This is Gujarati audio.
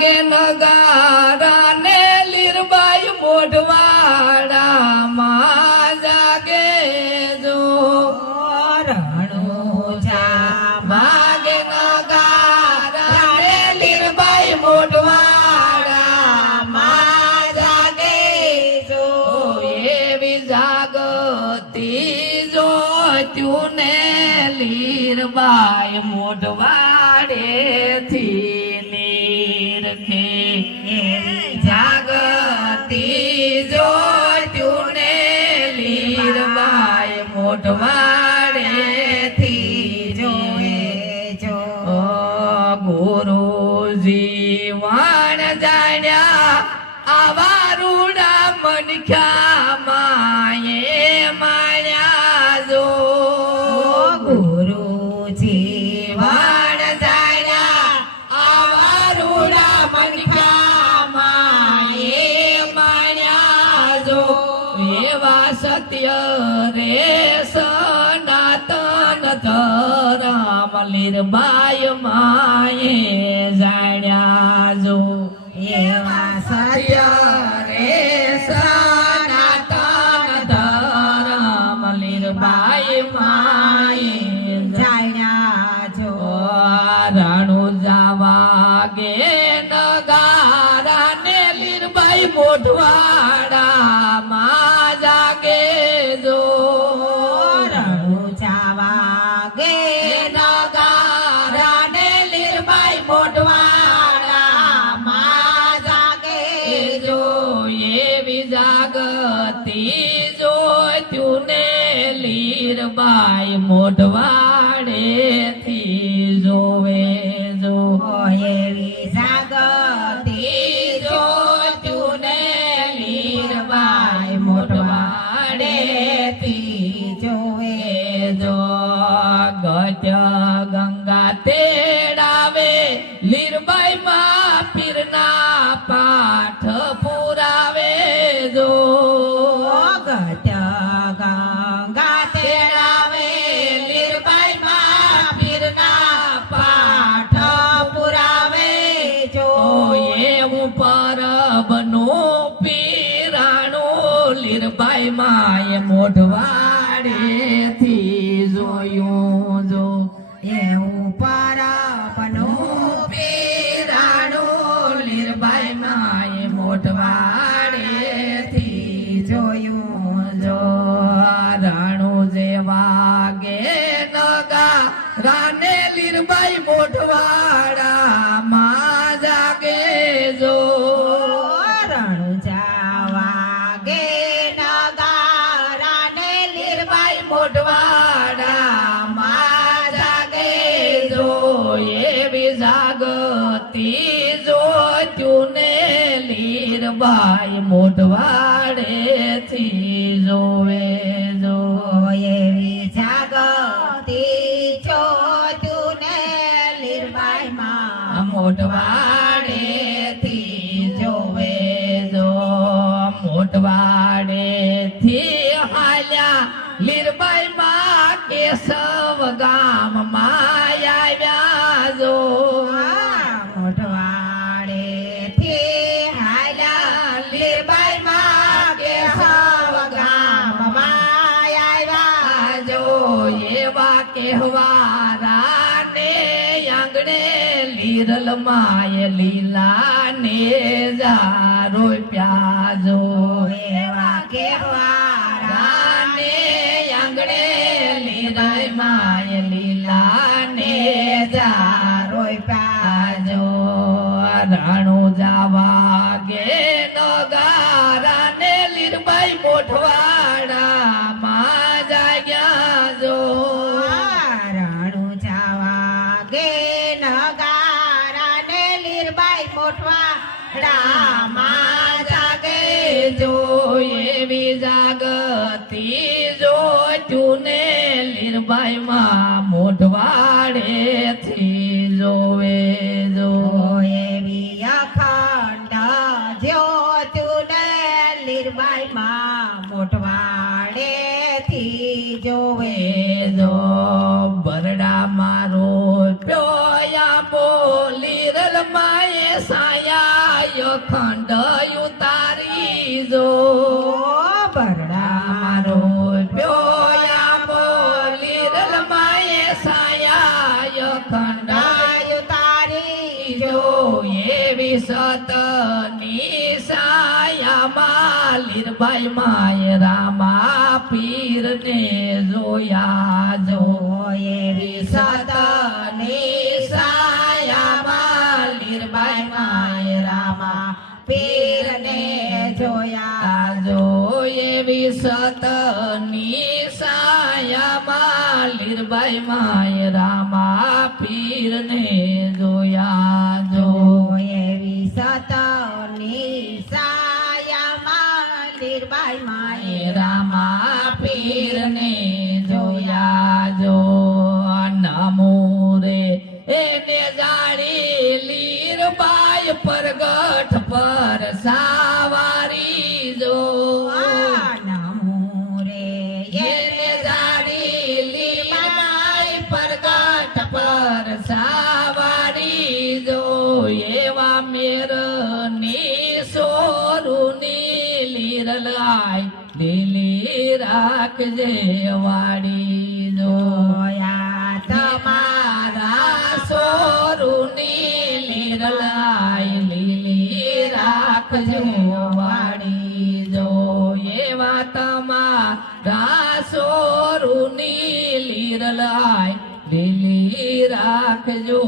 વાગે નગારા ને લીરબાઈ મોઢવાડામાં જાગે જો રણુજા વાગે નગારા ને લીરબાઈ મોઢવાડામાં જાગે જો એવી જાગતી જોત્યું ને લીરબાઈ મોઢવાડેથી નીરખે જાગતી જોત્યું ને લીરબાઈ મોઢવાડેથી જોએ જો ગુરુજી વાણ જાણ્યા આવા રૂડા મનખ્યા માયે માણ્યા જો ગુરુજી વાણ જાણ્યા આવા રૂડા મનખ્યા માયે માણ્યા જો એવા સત્ય રે સનાતન ધરમ લીરબાઈ માયે જાણ્યા જો એવા સત્ય રે સનાતન ધરમ લીરબાઈ માયે જાણ્યા જો રણુજા વાગે નગારા ને લીરબાઈ મોઢવાડામાં જાગે જો રણુજા વાગે નગારા ને લીરબાઈ મોઢવાડામાં જાગે જો એવી જાગતી જોત્યું ને લીરબાઈ મોઢવાડેથી જોવે જો એવી જાગતી જોત્યું ને લીરબાઈ મોઢવાડેથી જોવે જો ગત્ય ગંગા તેડાવે લીરબાઈ માં પીરના પાઠ પુરાવે જો ગત્ય ગંગા તેડાવે લીરબાઈ માં પીરના પાઠ પુરાવે જો એવું પરબનું પીરાણું લીરબાઈ માએ મોઢવાડેથી જોયું જો એવું પરબનું પીરાણું લીરબાઈ માએ મોઢવાડેથી જોયું જો રાણું જે વાગે નગા રાને લીરબાઈ મોઢવાડામાં જાગે જો રણુજા વાગે નગારા ને લીરબાઈ મોઢવાડામાં જાગે જો એવી જાગતી જોત્યું ને લીરબાઈ મોઢવાડેથી જોવે જો એવી જાગતી જોતું ને લીરબાઈ માં મોઢવાડેથી જોવે જો મોઢવાડેથી હાલ્યા લીરબાઈ માં કેશવ ગામમાં આવ્યા જો મોઢવાડેથી હાલ્યા લીરબાઈ માં કેશવ ગામમાં આવ્યા જો એવા કહેવારા ને આંગણે લીરલ માય લીલા ને જારો પ્યાજો એવા કહેવારા ને આંગણે લીરલ માય લીલા ને જારો પ્યાજો રણુજા વાગે નગારા ને લીરબાઈ મોઢવાડામાં જાગ્યા જો રણુજા વાગે નગારા ને લીરબાઈ મોઢવાડામાં જાગે જો એવી જાગતી જોત્યું ને લીરબાઈ માં મોઢવાડેથી જોવે જો એવી અખંડ જ્યોતું ને લીરબાઈ માં મોઢવાડેથી જોવે જો બરડા મારો પ્યોયા બોલી રલ માએ સાયા અખંડ ઉતારી જો ભરડા મારો પ્યોયા લીરલ માએ સાયા અખંડ તારી જો એવી સતની સાયામાં લીરબાઈ માય રામા પીરને જોયા જો એવી સતની સાયામાં લીરબાઈ માય રામા પીરને જોયા જો એવી સતની સાયામાં લીરબાઈ માય રામા પીરને જોયા જો એવી સતની સાયામાં લીરબાઈ માએ રામા પીરને જોયા જો નમો રે એને જાણી લીરબાઈ પરગટ પર સાવારી જો નમો રે એને જાણી લીરબાઈ પરગટ પર સાવારી જો એવા મેરની સોરુની લીરલાઈ લીલી રાખજે વાડી જોયા તમારા સોરુની લીરલાઈ લીલી રાખજો વાડી જો એવા તમારા સોરુની લીરલાઈ લીલી રાખજો